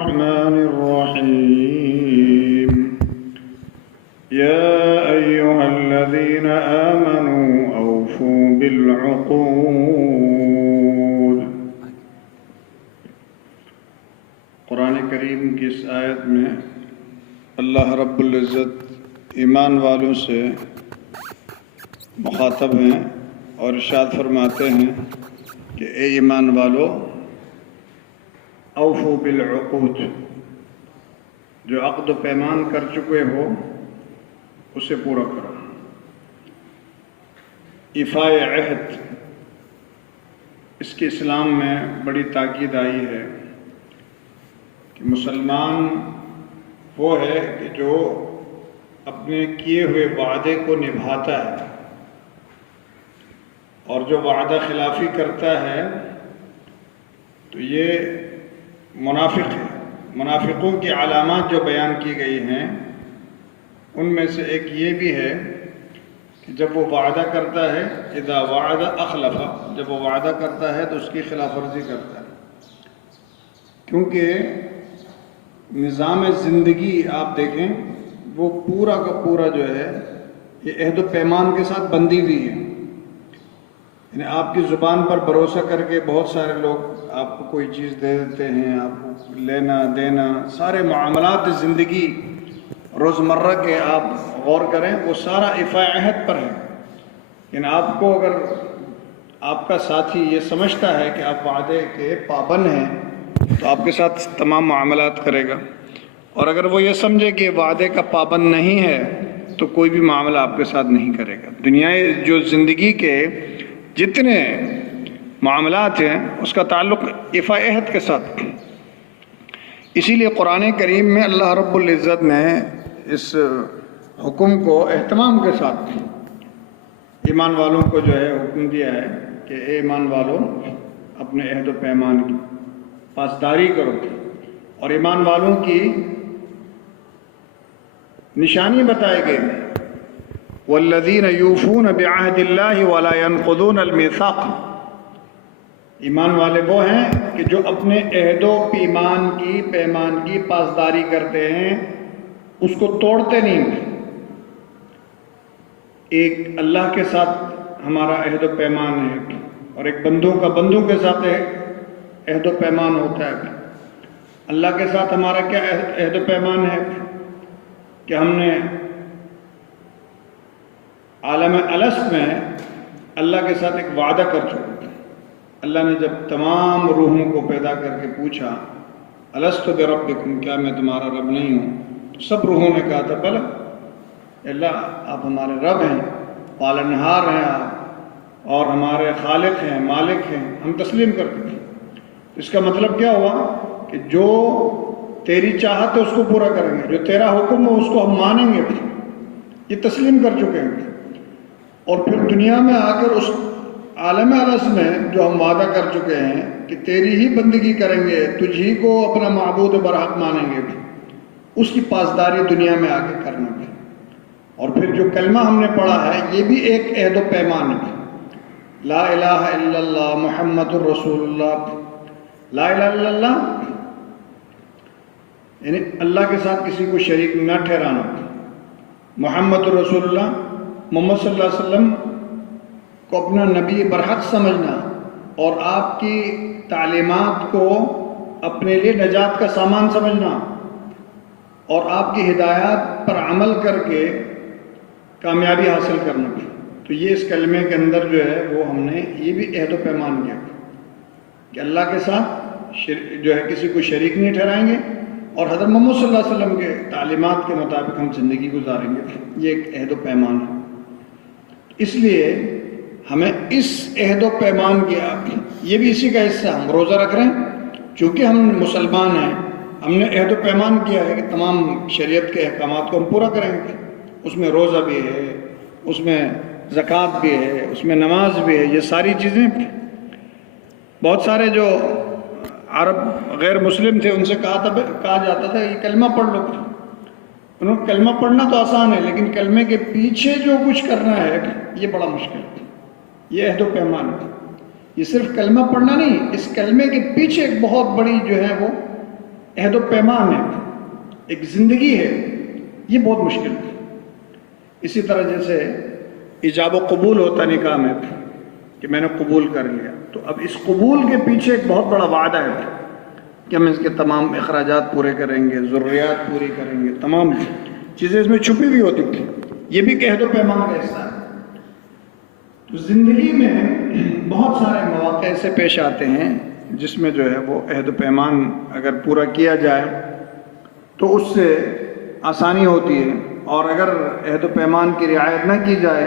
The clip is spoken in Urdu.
الرحمن الرحيم يا أيها الذين آمنوا أوفوا بالعقود۔ قرآن کریم کی اس آیت میں اللہ رب العزت ایمان والوں سے مخاطب ہیں اور ارشاد فرماتے ہیں کہ اے ایمان والو، اوفو بالعقود، جو عقد و پیمان کر چکے ہو اسے پورا کرو۔ ایفاء عہد، اس کے اسلام میں بڑی تاکید آئی ہے کہ مسلمان وہ ہے کہ جو اپنے کیے ہوئے وعدے کو نبھاتا ہے، اور جو وعدہ خلافی کرتا ہے تو یہ منافق ہے۔ منافقوں کی علامات جو بیان کی گئی ہیں ان میں سے ایک یہ بھی ہے کہ جب وہ وعدہ کرتا ہے، اذا وعد اخلف، جب وہ وعدہ کرتا ہے تو اس کی خلاف ورزی کرتا ہے، کیونکہ نظام زندگی آپ دیکھیں وہ پورا کا پورا جو ہے یہ عہد و پیمان کے ساتھ بندھی ہوئی ہے۔ یعنی آپ کی زبان پر بھروسہ کر کے بہت سارے لوگ آپ کو کوئی چیز دے دیتے ہیں، آپ کو لینا دینا، سارے معاملات زندگی روزمرہ کے آپ غور کریں وہ سارا ایفاء عہد پر ہے۔ یعنی آپ کو اگر آپ کا ساتھی یہ سمجھتا ہے کہ آپ وعدے کے پابند ہیں تو آپ کے ساتھ تمام معاملات کرے گا، اور اگر وہ یہ سمجھے کہ وعدے کا پابند نہیں ہے تو کوئی بھی معاملہ آپ کے ساتھ نہیں کرے گا۔ دنیا جو زندگی کے جتنے معاملات ہیں اس کا تعلق ایفاء عہد کے ساتھ۔ اسی لیے قرآن کریم میں اللہ رب العزت نے اس حکم کو اہتمام کے ساتھ ایمان والوں کو جو ہے حکم دیا ہے کہ اے ایمان والوں، اپنے عہد و پیمان کی پاسداری کرو، اور ایمان والوں کی نشانی بتائے گئے، والذین یوفون بعہد اللہ ولا ینقضون المیثاق۔ ایمان والے وہ ہیں کہ جو اپنے عہد و پیمان کی پاسداری کرتے ہیں، اس کو توڑتے نہیں۔ ایک اللہ کے ساتھ ہمارا عہد و پیمان ہے، اور ایک بندوں کے ساتھ عہد و پیمان ہوتا ہے۔ اللہ کے ساتھ ہمارا کیا عہد و پیمان ہے کہ ہم نے عالم الست میں اللہ کے ساتھ ایک وعدہ کر چکے تھے۔ اللہ نے جب تمام روحوں کو پیدا کر کے پوچھا، الست بربکم، کیا میں تمہارا رب نہیں ہوں؟ تو سب روحوں نے کہا تھا بلى، اللہ آپ ہمارے رب ہیں، پالنہار ہیں آپ، اور ہمارے خالق ہیں، مالک ہیں، ہم تسلیم کرتے تھے۔ اس کا مطلب کیا ہوا کہ جو تیری چاہت ہے اس کو پورا کریں گے، جو تیرا حکم ہے اس کو ہم مانیں گے، یہ تسلیم کر چکے ہیں۔ اور پھر دنیا میں آ کر اس عالم الست میں جو ہم وعدہ کر چکے ہیں کہ تیری ہی بندگی کریں گے، تجھ ہی کو اپنا معبود برحق مانیں گے، اس کی پاسداری دنیا میں آ کے کرنا ہے۔ اور پھر جو کلمہ ہم نے پڑھا ہے یہ بھی ایک عہد و پیمان ہے، لا الہ الا اللہ محمد الرسول اللہ۔ لا الہ الا اللہ یعنی اللہ کے ساتھ کسی کو شریک نہ ٹھہرانا، محمد الرسول اللہ، محمد صلی اللہ علیہ وسلم کو اپنا نبی برحق سمجھنا، اور آپ کی تعلیمات کو اپنے لیے نجات کا سامان سمجھنا، اور آپ کی ہدایات پر عمل کر کے کامیابی حاصل کرنا۔ تو یہ اس کلمے کے اندر جو ہے وہ ہم نے یہ بھی عہد و پیمان کیا کہ اللہ کے ساتھ جو ہے کسی کو شریک نہیں ٹھہرائیں گے، اور حضرت محمد صلی اللہ علیہ وسلم کے تعلیمات کے مطابق ہم زندگی گزاریں گے۔ یہ ایک عہد و پیمان ہے۔ اس لیے ہمیں اس عہد و پیمان کیا، یہ بھی اسی کا حصہ، ہم روزہ رکھ رہے ہیں چونکہ ہم مسلمان ہیں، ہم نے عہد و پیمان کیا ہے کہ تمام شریعت کے احکامات کو ہم پورا کریں گے۔ اس میں روزہ بھی ہے، اس میں زکوٰۃ بھی ہے، اس میں نماز بھی ہے، یہ ساری چیزیں۔ بہت سارے جو عرب غیر مسلم تھے ان سے کہا جاتا تھا یہ کلمہ پڑھ لو، انہوں نے کلمہ پڑھنا تو آسان ہے لیکن کلمے کے پیچھے جو کچھ کرنا ہے یہ بڑا مشکل ہے۔ یہ عہد و پیمان ہے، یہ صرف کلمہ پڑھنا نہیں، اس کلمے کے پیچھے ایک بہت بڑی جو ہے وہ عہد و پیمان ہے، ایک زندگی ہے، یہ بہت مشکل ہے۔ اسی طرح جیسے ایجاب و قبول ہوتا نکاح میں کہ میں نے قبول کر لیا، تو اب اس قبول کے پیچھے ایک بہت بڑا وعدہ ہے کہ ہم اس کے تمام اخراجات پورے کریں گے، ضروریات پوری کریں گے، تمام چیزیں اس میں چھپی ہوئی ہوتی تھی، یہ بھی عہد و پیمان کا حصہ ہے۔ تو زندگی میں بہت سارے مواقع ایسے پیش آتے ہیں جس میں جو ہے وہ عہد و پیمان اگر پورا کیا جائے تو اس سے آسانی ہوتی ہے، اور اگر عہد و پیمان کی رعایت نہ کی جائے